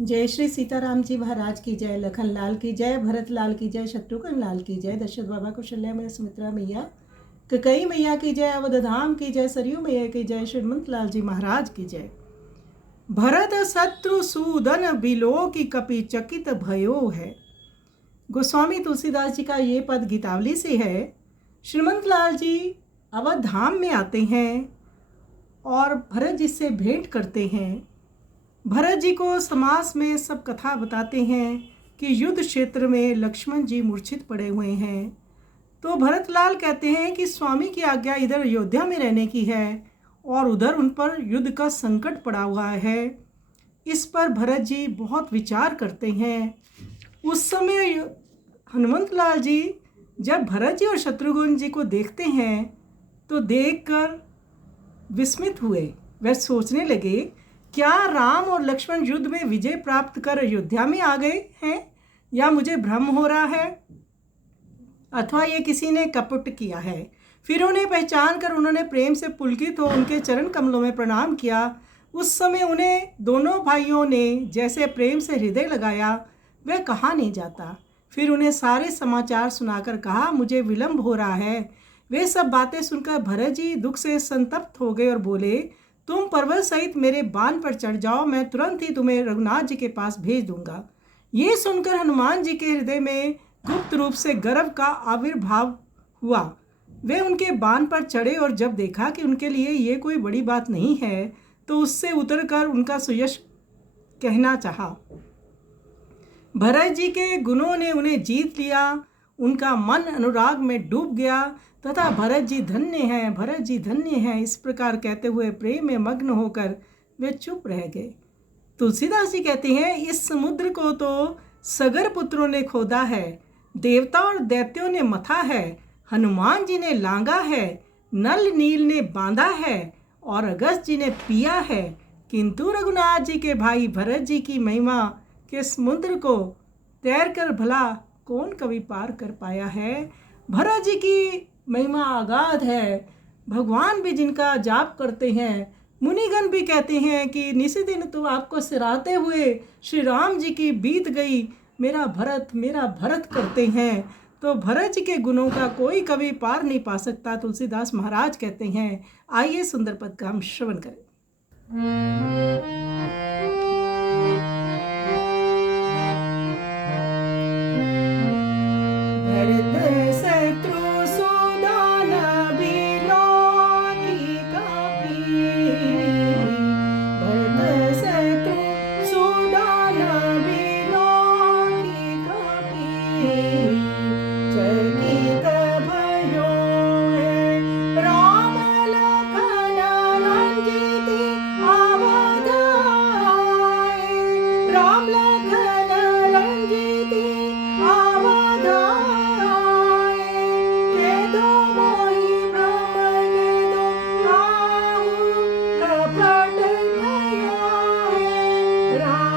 जय श्री सीताराम जी महाराज की जय, लखन लाल की जय, भरत लाल की जय, शत्रुघ्न लाल की जय, दशरथ बाबा कौशल्या मैया, सुमित्रा मैया, कैकेयी मैया की जय, अवध धाम की जय, सरयू मैया की जय, श्रीमंत लाल जी महाराज की जय। भरत शत्रु सूदन बिलो की कपि चकित भयो है। गोस्वामी तुलसीदास जी का ये पद गीतावली से है। श्रीमंत लाल जी अवध धाम में आते हैं और भरत जी से भेंट करते हैं। भरत जी को समास में सब कथा बताते हैं कि युद्ध क्षेत्र में लक्ष्मण जी मूर्छित पड़े हुए हैं। तो भरतलाल कहते हैं कि स्वामी की आज्ञा इधर अयोध्या में रहने की है और उधर उन पर युद्ध का संकट पड़ा हुआ है। इस पर भरत जी बहुत विचार करते हैं। उस समय हनुमंत लाल जी जब भरत जी और शत्रुघ्न जी को देखते हैं तो देखकर विस्मित हुए। वह सोचने लगे, क्या राम और लक्ष्मण युद्ध में विजय प्राप्त कर अयोध्या में आ गए हैं या मुझे भ्रम हो रहा है अथवा ये किसी ने कपट किया है। फिर उन्हें पहचान कर उन्होंने प्रेम से पुलकित हो उनके चरण कमलों में प्रणाम किया। उस समय उन्हें दोनों भाइयों ने जैसे प्रेम से हृदय लगाया वह कहा नहीं जाता। फिर उन्हें सारे समाचार सुनाकर कहा, मुझे विलंब हो रहा है। वे सब बातें सुनकर भरत जी दुख से संतप्त हो गए और बोले, तुम पर्वत सहित मेरे बाण पर चढ़ जाओ, मैं तुरंत ही तुम्हें रघुनाथ जी के पास भेज दूंगा। ये सुनकर हनुमान जी के हृदय में गुप्त रूप से गर्व का आविर्भाव हुआ। वे उनके बाण पर चढ़े और जब देखा कि उनके लिए ये कोई बड़ी बात नहीं है तो उससे उतरकर उनका सुयश कहना चाहा। भरत जी के गुणों ने उन्हें जीत लिया। उनका मन अनुराग में डूब गया तथा भरत जी धन्य हैं, भरत जी धन्य हैं, इस प्रकार कहते हुए प्रेम में मग्न होकर वे चुप रह गए। तुलसीदास जी कहते हैं, इस समुद्र को तो सगर पुत्रों ने खोदा है, देवता और दैत्यों ने मथा है, हनुमान जी ने लांगा है, नल नील ने बांधा है और अगस्त जी ने पिया है, किंतु रघुनाथ जी के भाई भरत जी की महिमा के समुद्र को तैरकर भला कौन कभी पार कर पाया है। भरत जी की महिमा अगाध है। भगवान भी जिनका जाप करते हैं, मुनिगण भी कहते हैं कि निसी दिन तो आपको सिराते हुए श्री राम जी की बीत गई, मेरा भरत करते हैं। तो भरत जी के गुणों का कोई कभी पार नहीं पा सकता, तुलसीदास महाराज कहते हैं। आइए सुंदर पद का हम श्रवण करें। भरत शत्रु सूदन बिलो की कपि, भरत शत्रु सूदन बिलो की कपि, चकित भयो है। राम लखन रंजित अवध आए, राम लखन रंजित अवध आए, के दो मोहि भ्रम के दो काहू कपट भयो है।